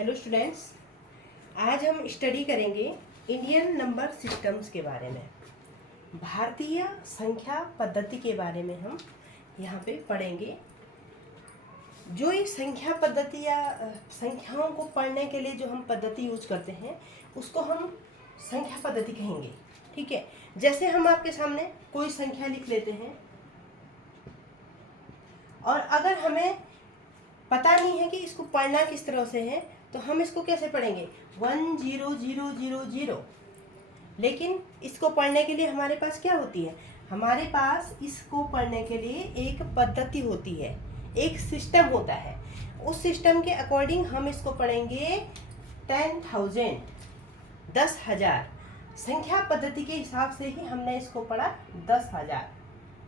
Hello students, आज हम study करेंगे इंडियन नंबर सिस्टम्स के बारे में। भारतीय संख्या पद्धति के बारे में हम यहाँ पे पढ़ेंगे। जो ये संख्या पद्धति या संख्याओं को पढ़ने के लिए जो हम पद्धति यूज करते हैं उसको हम संख्या पद्धति कहेंगे। ठीक है, जैसे हम आपके सामने कोई संख्या लिख लेते हैं और अगर हमें पता नहीं है कि इसको पढ़ना किस तरह से है तो हम इसको कैसे पढ़ेंगे 10000। लेकिन इसको पढ़ने के लिए हमारे पास क्या होती है, हमारे पास इसको पढ़ने के लिए एक पद्धति होती है, एक सिस्टम होता है। उस सिस्टम के अकॉर्डिंग हम इसको पढ़ेंगे 10,000, 10,000। संख्या पद्धति के हिसाब से ही हमने इसको पढ़ा 10,000।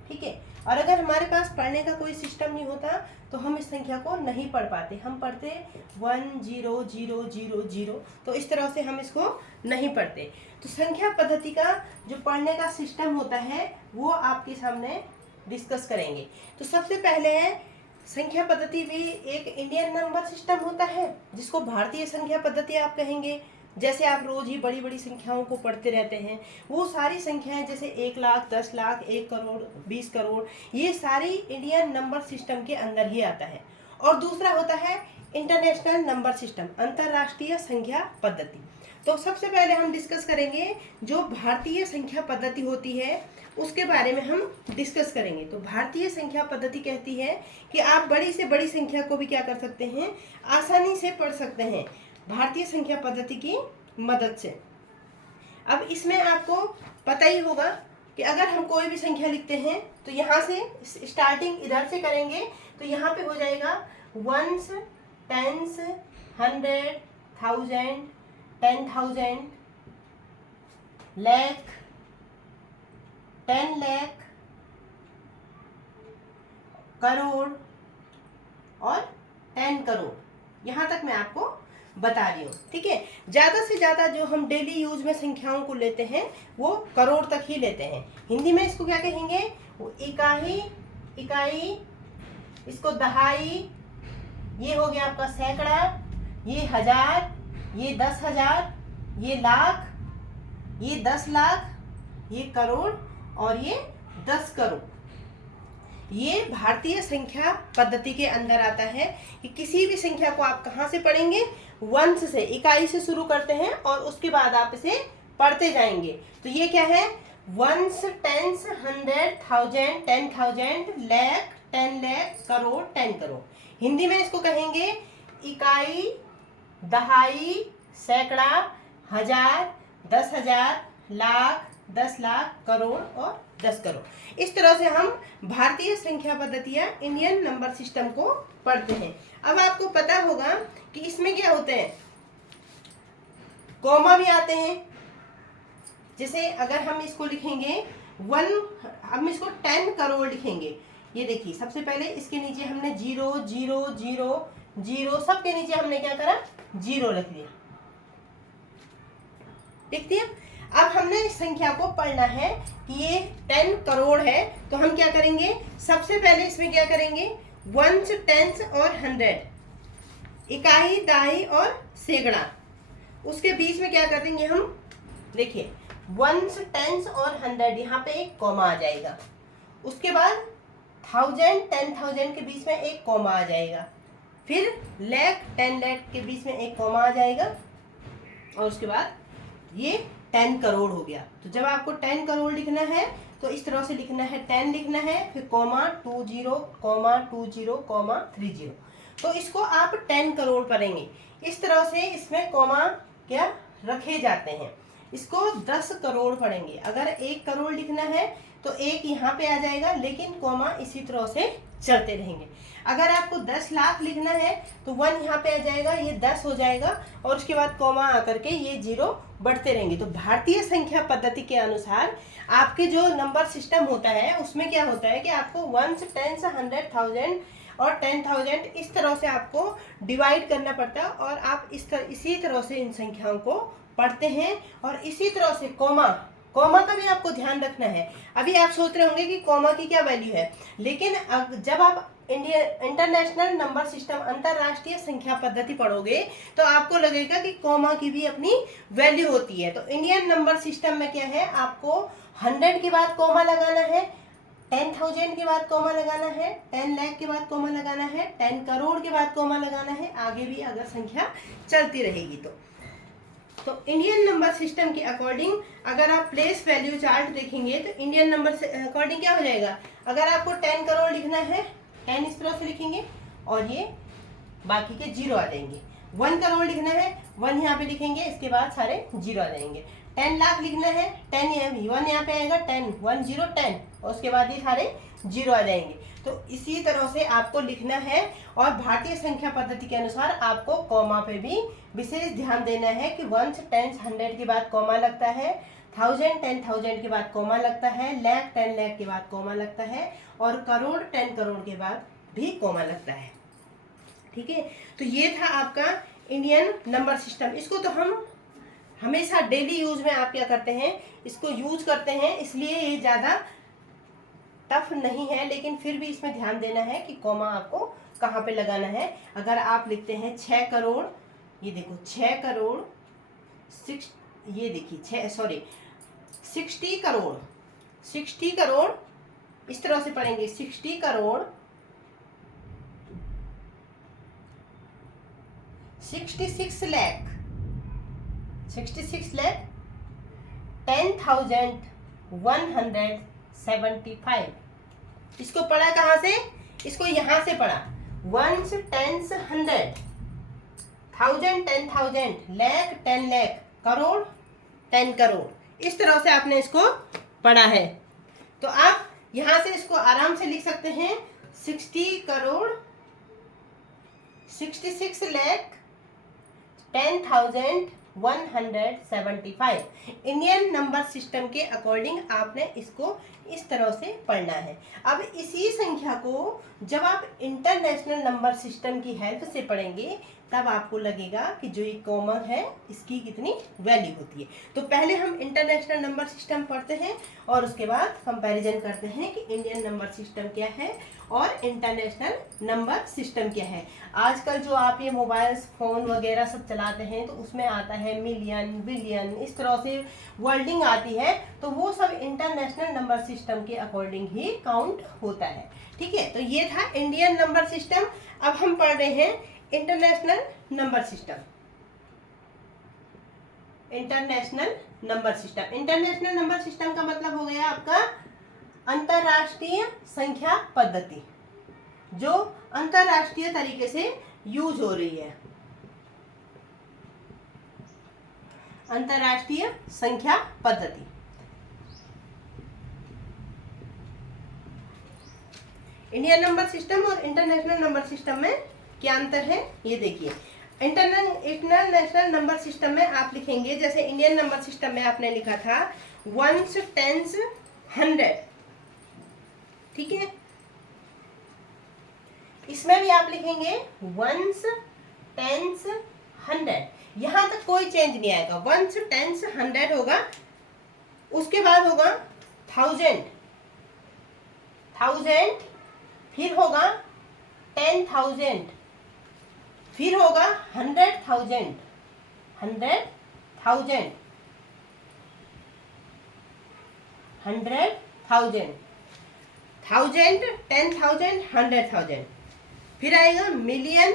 ठीक है, और अगर हमारे पास पढ़ने का कोई सिस्टम नहीं होता तो हम इस संख्या को नहीं पढ़ पाते, हम पढ़ते 10000। तो इस तरह से हम इसको नहीं पढ़ते। तो संख्या पद्धति का जो पढ़ने का सिस्टम होता है वो आपके सामने डिस्कस करेंगे। तो सबसे पहले है संख्या पद्धति भी एक इंडियन नंबर सिस्टम होता है जिसको भारतीय संख्या पद्धति आप कहेंगे। जैसे आप रोज ही बड़ी बड़ी संख्याओं को पढ़ते रहते हैं, वो सारी संख्याएं जैसे 1 लाख, 10 लाख, 1 करोड़, 20 करोड़, ये सारी इंडियन नंबर सिस्टम के अंदर ही आता है। और दूसरा होता है इंटरनेशनल नंबर सिस्टम, अंतर्राष्ट्रीय संख्या पद्धति। तो सबसे पहले हम डिस्कस करेंगे जो भारतीय संख्या पद्धति होती है उसके बारे में हम डिस्कस करेंगे। तो भारतीय संख्या पद्धति कहती है कि आप बड़ी से बड़ी संख्या को भी क्या कर सकते हैं, आसानी से पढ़ सकते हैं भारतीय संख्या पद्धति की मदद से। अब इसमें आपको पता ही होगा कि अगर हम कोई भी संख्या लिखते हैं तो यहाँ से स्टार्टिंग इधर से करेंगे तो यहाँ पे हो जाएगा वंस, टेंस, 100, 1000, 10,000, लाख, 10 लाख, करोड़ और 10 करोड़। यहाँ तक मैं आपको बता रही हूँ। ठीक है, ज़्यादा से ज़्यादा जो हम डेली यूज में संख्याओं को लेते हैं वो करोड़ तक ही लेते हैं। हिंदी में इसको क्या कहेंगे, वो इकाई, इसको दहाई, ये हो गया आपका सैकड़ा, ये हजार, ये 10,000, ये लाख, ये 10 लाख, ये करोड़ और ये 10 करोड़। ये भारतीय संख्या पद्धति के अंदर आता है कि किसी भी संख्या को आप कहाँ से पढ़ेंगे, वंश से, इकाई से शुरू करते हैं और उसके बाद आप इसे पढ़ते जाएंगे। तो ये क्या है, वंश, टेंस, 100, 1000, 10,000, लाख, 10 लाख, करोड़, 10 करोड़। हिंदी में इसको कहेंगे इकाई, दहाई, सैकड़ा, हजार, 10,000, लाख, 10 लाख, करोड़ और 10 करोड़। इस तरह से हम भारतीय संख्या पद्धति या इंडियन नंबर सिस्टम को पढ़ते हैं। अब आपको पता होगा कि इसमें क्या होते हैं, कॉमा भी आते हैं। जैसे अगर हम इसको लिखेंगे हम इसको 10 करोड़ लिखेंगे। ये देखिए, सबसे पहले इसके नीचे हमने 0 0 0 0, सबके नीचे हमने क्या करा, 0 रख दिया। देखते हैं, अब हमने इस संख्या को पढ़ना है कि ये 10 करोड़ है तो हम क्या करेंगे, सबसे पहले इसमें क्या करेंगे, वंश, टेंस और 100, इकाई, दहाई और सैकड़ा, उसके बीच में क्या कर देंगे हम, देखिए वंश, टेंस और 100, यहाँ पे एक कॉमा आ जाएगा। उसके बाद 1000, 10,000 के बीच में एक कॉमा आ जाएगा। फिर लाख, 10 लाख के बीच में एक कॉमा आ जाएगा और उसके बाद ये 10 करोड़ हो गया। तो जब आपको 10 करोड़ लिखना है तो इस तरह से लिखना है, 10 लिखना है, फिर कॉमा 20, कॉमा 20, कॉमा 30। तो इसको आप 10 करोड़ पढ़ेंगे। इस तरह से इसमें कॉमा क्या रखे जाते हैं। इसको 10 करोड़ पढ़ेंगे। अगर 1 करोड़ लिखना है तो एक यहाँ पे आ जाएगा, लेकिन कॉमा इसी तरह से चलते रहेंगे। अगर आपको 10 लाख लिखना है तो 1 यहाँ पे आ जाएगा, ये 10 हो जाएगा और उसके बाद कॉमा आकर के ये 0 बढ़ते रहेंगे। तो भारतीय संख्या पद्धति के अनुसार आपके जो नंबर सिस्टम होता है उसमें क्या होता है कि आपको वंश, टेंस, 100, 1000 और 10,000 इस तरह से आपको डिवाइड करना पड़ता है और आप इसी तरह से इन संख्याओं को पढ़ते हैं। और इसी तरह से कॉमा का भी आपको ध्यान रखना है। अभी आप सोच रहे होंगे कि कॉमा की क्या वैल्यू है, लेकिन जब आप इंटरनेशनल नंबर सिस्टम, अंतरराष्ट्रीय संख्या पद्धति पढ़ोगे तो आपको लगेगा कि कॉमा की भी अपनी वैल्यू होती है। तो इंडियन नंबर सिस्टम में क्या है, आपको 100 के बाद कॉमा लगाना है, 10,000 के बाद कॉमा लगाना है, 10 लाख के बाद कॉमा लगाना है, 10 करोड़ के बाद कॉमा लगाना है, आगे भी अगर संख्या चलती रहेगी तो इंडियन नंबर सिस्टम के अकॉर्डिंग अगर आप प्लेस वैल्यू चार्ट देखेंगे तो इंडियन नंबर से अकॉर्डिंग क्या हो जाएगा, अगर आपको 10 करोड़ लिखना है 10 इस तरह से लिखेंगे और ये बाकी के जीरो आ जाएंगे। 1 करोड़ लिखना है 1 यहाँ पे लिखेंगे, इसके बाद सारे जीरो आ जाएंगे। 10 लाख लिखना है 10 1 यहाँ पे आएगा, 10 1 0 10 और उसके बाद ये सारे जीरो आ जाएंगे। तो इसी तरह से आपको लिखना है और भारतीय संख्या पद्धति के अनुसार आपको कॉमा पे भी विशेष ध्यान देना है कि 1 10 100 के बाद कॉमा लगता है, 1000 10,000 के बाद कॉमा लगता है, लाख 10 लाख के बाद कॉमा लगता है और करोड़ 10 करोड़ के बाद भी कॉमा लगता है। ठीक है, तो ये था आपका इंडियन नंबर सिस्टम। इसको तो हम हमेशा डेली यूज में आप क्या करते हैं, इसको यूज करते हैं, इसलिए ये ज़्यादा टफ नहीं है, लेकिन फिर भी इसमें ध्यान देना है कि कॉमा आपको कहाँ पे लगाना है। अगर आप लिखते हैं 6 करोड़, ये देखो 6 करोड़ ये देखिए 60 करोड़, 60 करोड़ इस तरह से पढ़ेंगे, 60 करोड़ 66 लाख 10,175। इसको पढ़ा कहाँ से, इसको यहाँ से पढ़ा, 1 10 100, 1000 10,000, लाख 10 लाख, करोड़ 10 करोड़, इस तरह से आपने इसको पढ़ा है। तो आप यहाँ से इसको आराम से लिख सकते हैं, 60 crore 66 lakh 10,175। Indian number system के अकॉर्डिंग आपने इसको इस तरह से पढ़ना है। अब इसी संख्या को जब आप इंटरनेशनल नंबर सिस्टम की हेल्प से पढ़ेंगे तब आपको लगेगा कि जो ये कॉमन है इसकी कितनी वैल्यू होती है। तो पहले हम इंटरनेशनल नंबर सिस्टम पढ़ते हैं और उसके बाद कंपैरिजन करते हैं कि इंडियन नंबर सिस्टम क्या है और इंटरनेशनल नंबर सिस्टम क्या है। आजकल जो आप ये मोबाइल्स फ़ोन वगैरह सब चलाते हैं तो उसमें आता है मिलियन बिलियन, इस तरह से वर्डिंग आती है, तो वो सब इंटरनेशनल नंबर सिस्टम के अकॉर्डिंग ही काउंट होता है। ठीक है, तो ये था इंडियन नंबर सिस्टम। अब हम पढ़ रहे हैं international number system. International number system, international number system का मतलब हो गया आपका अंतरराष्ट्रीय संख्या पद्धति, जो अंतरराष्ट्रीय तरीके से यूज हो रही है। अंतरराष्ट्रीय संख्या पद्धति। इंडियन नंबर सिस्टम और इंटरनेशनल नंबर सिस्टम में क्या अंतर है ये देखिए। इंटरनेशनल नंबर सिस्टम में आप लिखेंगे, जैसे इंडियन नंबर सिस्टम में आपने लिखा था 1 10 100, ठीक है, इसमें भी आप लिखेंगे 1 10 100। यहां तक कोई चेंज नहीं आएगा, 1 10 100 होगा, उसके बाद होगा 1000, फिर होगा 10,000, फिर होगा 100,000, 100,000, 100,000, 1000, 10,000, 100,000, फिर आएगा मिलियन,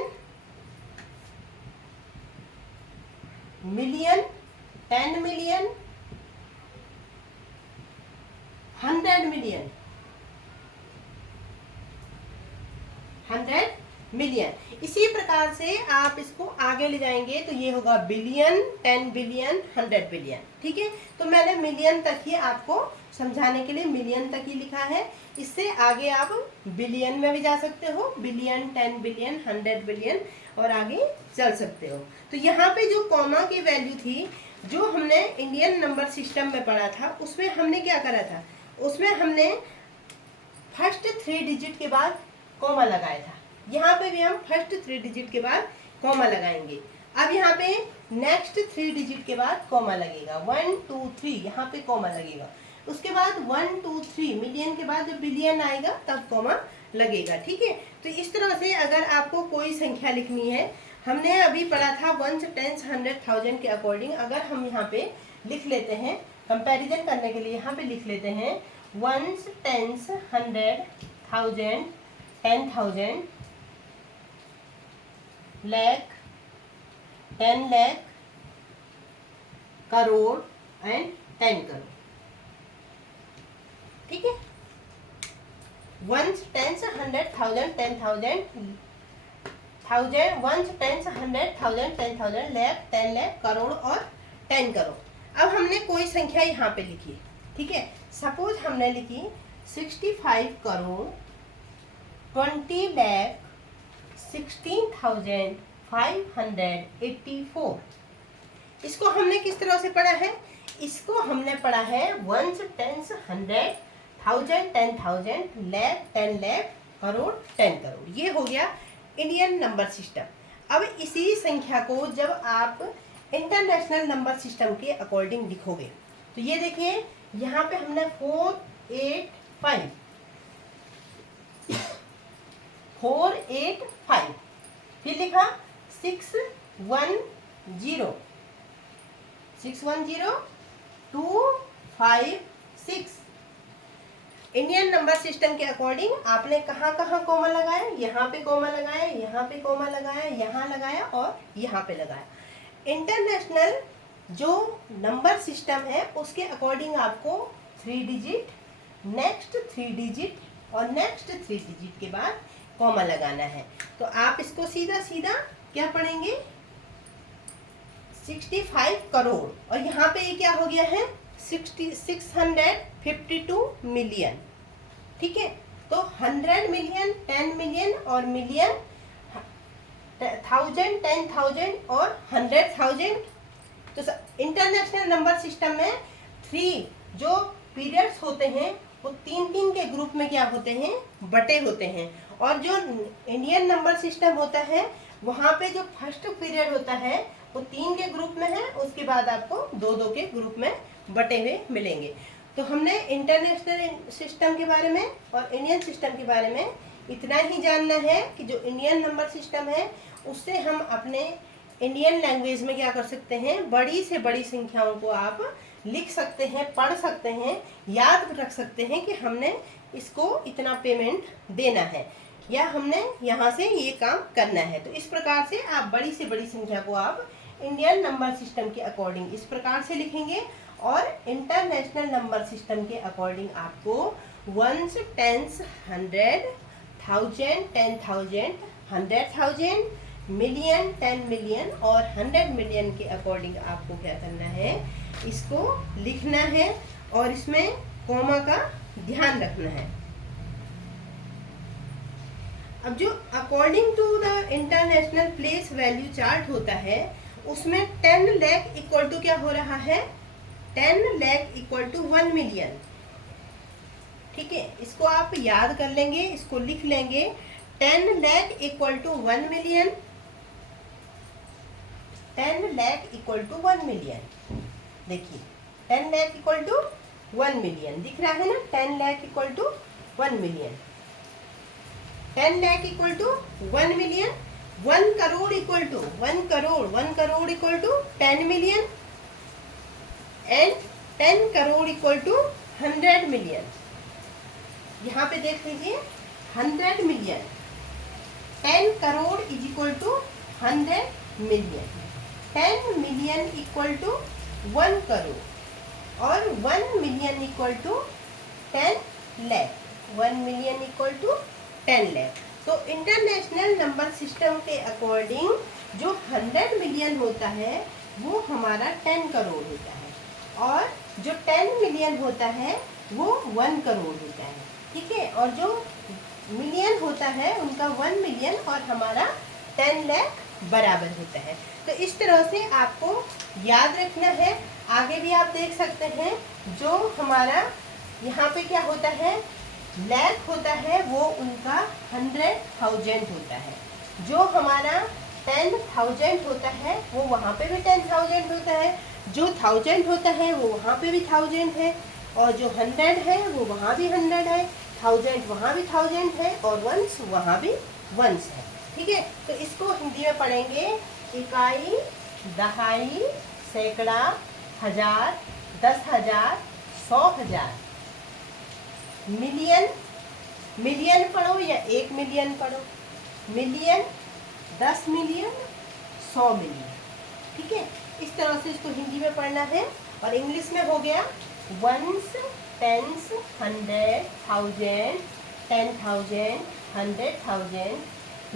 10 मिलियन, 100 मिलियन, 100 मिलियन। इसी प्रकार से आप इसको आगे ले जाएंगे तो ये होगा बिलियन, 10 बिलियन, 100 बिलियन। ठीक है, तो मैंने मिलियन तक ही आपको समझाने के लिए मिलियन तक ही लिखा है। इससे आगे आप बिलियन में भी जा सकते हो, बिलियन, 10 बिलियन, 100 बिलियन, और आगे चल सकते हो। तो यहाँ पे जो कॉमा की वैल्यू थी, जो हमने इंडियन नंबर सिस्टम में पढ़ा था, उसमें हमने क्या करा था, उसमें हमने फर्स्ट 3 डिजिट के बाद कॉमा लगाया था। यहाँ पे भी हम फर्स्ट 3 डिजिट के बाद कॉमा लगाएंगे। अब यहाँ पे नेक्स्ट 3 डिजिट के बाद कॉमा लगेगा, 1 2 3, यहाँ पे कॉमा लगेगा। उसके बाद 1 2 3 मिलियन के बाद जब बिलियन आएगा तब कॉमा लगेगा। ठीक है, तो तो इस तरह से अगर आपको कोई संख्या लिखनी है, हमने अभी पढ़ा था वंस, टेंस, 100, 1000 के अकॉर्डिंग। अगर हम यहाँ पे लिख लेते हैं कंपैरिजन करने के लिए, यहाँ पे लिख लेते हैं ones, tens, 100, 1000, 10,000, lakh, 10 lakh, crore and 10 crore. ठीक है, ones, tens, 100, 1000, 10,000, 1000, ones, tens, 100, 1000, 10,000, lakh, 10 lakh, crore और 10 करोड़। अब हमने कोई संख्या यहाँ पे लिखी, ठीक है, सपोज हमने लिखी 65 करोड़ 20 लाख 16,584। इसको हमने किस तरह से पढ़ा है? इसको हमने पढ़ा है वंस, टेंस, 100, 1000, 10,000, लाख, 10 लाख, करोड़, 10 करोड़। ये हो गया इंडियन नंबर सिस्टम। अब इसी संख्या को जब आप इंटरनेशनल नंबर सिस्टम के अकॉर्डिंग लिखोगे तो ये देखिए, यहाँ पे हमने 485 फिर लिखा 610 256। इंडियन नंबर सिस्टम के अकॉर्डिंग आपने कहाँ कहाँ कोमा लगाया? यहाँ पे कोमा लगाया, यहाँ पे कोमा लगाया, यहाँ लगाया और यहाँ पे लगाया। इंटरनेशनल जो नंबर सिस्टम है उसके अकॉर्डिंग आपको 3 डिजिट, नेक्स्ट 3 डिजिट और नेक्स्ट 3 डिजिट के बाद कॉमा लगाना है। तो आप इसको सीधा सीधा क्या पढ़ेंगे? 65 करोड़ और यहाँ पे ये क्या हो गया है? 652 मिलियन। ठीक है, तो 100 मिलियन, 10 मिलियन और मिलियन, 1000, 10,000 और 100,000। तो इंटरनेशनल नंबर सिस्टम में 3 जो पीरियड्स होते हैं वो 3-3 के ग्रुप में क्या होते हैं? बटे होते हैं। और जो इंडियन नंबर सिस्टम होता है वहाँ पे जो फर्स्ट पीरियड होता है वो 3 के ग्रुप में है, उसके बाद आपको 2-2 के ग्रुप में बटे हुए मिलेंगे। तो हमने इंटरनेशनल सिस्टम के बारे में और इंडियन सिस्टम के बारे में इतना ही जानना है कि जो इंडियन नंबर सिस्टम है उससे हम अपने इंडियन लैंग्वेज में क्या कर सकते हैं? बड़ी से बड़ी संख्याओं को आप लिख सकते हैं, पढ़ सकते हैं, याद रख सकते हैं कि हमने इसको इतना पेमेंट देना है या हमने यहाँ से ये काम करना है। तो इस प्रकार से आप बड़ी से बड़ी संख्या को आप इंडियन नंबर सिस्टम के अकॉर्डिंग इस प्रकार से लिखेंगे और इंटरनेशनल नंबर सिस्टम के अकॉर्डिंग आपको वंस, टेंस, 100, 1000, 10,000, 100,000, मिलियन, 10 मिलियन और 100 मिलियन के अकॉर्डिंग आपको क्या करना है? इसको लिखना है और इसमें कॉमा का ध्यान रखना है। अब जो according to the international place value chart होता है उसमें 10 लाख इक्वल टू क्या हो रहा है? 10 लाख इक्वल टू 1 मिलियन। ठीक है, इसको आप याद कर लेंगे, इसको लिख लेंगे। 10 lakh equal to 1 million, 10 lakh equal to 1 million. देखिए 10 लाख इक्वल टू 1 मिलियन दिख रहा है ना? 10 lakh equal to 1 million, 10 lakh equal to 1 million, 1 crore equal to 1 crore equal to 10 million and 10 crore equal to 100 million. यहाँ पे देख लीजिए 100 million, 10 crore is equal to 100 million, 10 million equal to 1 crore और 1 million equal to 10 lakh, 1 million equal to 10 lakh. तो इंटरनेशनल नंबर सिस्टम के according जो 100 million होता है वो हमारा 10 करोड़ होता है और जो 10 मिलियन होता है वो 1 करोड़ होता है। ठीक है, और जो मिलियन होता है उनका 1 मिलियन और हमारा 10 लाख बराबर होता है। तो इस तरह से आपको याद रखना है। आगे भी आप देख सकते हैं जो हमारा यहाँ पे क्या होता है? लाख होता है वो उनका 100,000 होता है। जो हमारा 10,000 होता है वो वहाँ पे भी 10,000 होता है, जो 1000 होता है वो वहाँ पे भी 1000 है और जो 100 है वो वहाँ भी 100 है, 1000 वहाँ भी 1000 है और 1s वहाँ भी वंस है। ठीक है, तो इसको हिंदी में पढ़ेंगे इकाई, दहाई, सैकड़ा, हजार, 10,000, 100,000। मिलियन, मिलियन पढ़ो या 1 मिलियन पढ़ो, मिलियन, 10 मिलियन, 100 मिलियन। ठीक है, इस तरह से इसको हिंदी में पढ़ना है। और इंग्लिश में हो गया वंस, टेंस, 100, 1000, 10,000, 100,000,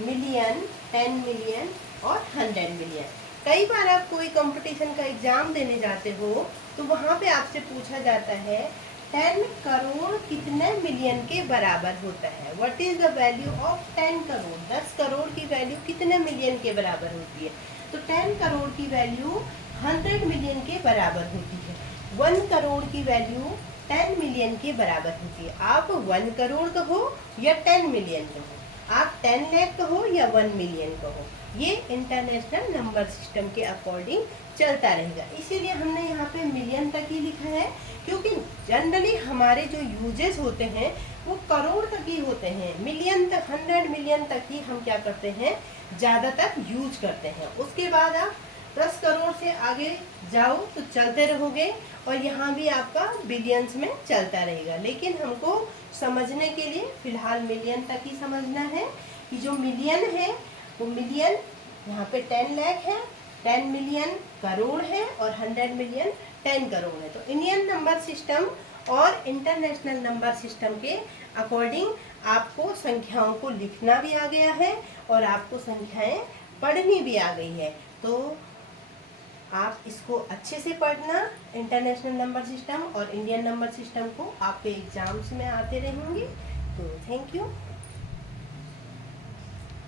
मिलियन, 10 मिलियन और 100 मिलियन। कई बार आप कोई कंपटीशन का एग्जाम देने जाते हो तो वहाँ पे आपसे पूछा जाता है 10 करोड़ कितने मिलियन के बराबर होता है। What is the value of 10 crore, 10 crore की वैल्यू कितने मिलियन के बराबर होती है। तो 10 करोड़ की वैल्यू 100 मिलियन के बराबर होती है। 1 करोड़ की वैल्यू 10 मिलियन के बराबर होती है। आप 1 करोड़ कहो या 10 मिलियन कहो, आप 10 लाख कहो या 1 मिलियन कहो, ये इंटरनेशनल नंबर सिस्टम के अकॉर्डिंग चलता रहेगा। इसीलिए हमने यहाँ पे मिलियन तक ही लिखा है, क्योंकि जनरली हमारे जो यूजेस होते हैं वो करोड़ तक ही होते हैं। मिलियन तक, 100 मिलियन तक ही हम क्या करते हैं, ज़्यादातर यूज करते हैं। उसके बाद आप 10 करोड़ से आगे जाओ तो चलते रहोगे और यहाँ भी आपका बिलियंस में चलता रहेगा। लेकिन हमको समझने के लिए फिलहाल मिलियन तक ही समझना है कि जो मिलियन है वो मिलियन यहाँ पे 10 लाख है, 10 मिलियन करोड़ है और 100 मिलियन 10 करोड़ है। तो इंडियन नंबर सिस्टम और इंटरनेशनल नंबर सिस्टम के अकॉर्डिंग आपको संख्याओं को लिखना भी आ गया है और आपको संख्याएं पढ़नी भी आ गई है। तो आप इसको अच्छे से पढ़ना, इंटरनेशनल नंबर सिस्टम और इंडियन नंबर सिस्टम को आपके एग्जाम्स में आते रहेंगे। तो थैंक यू।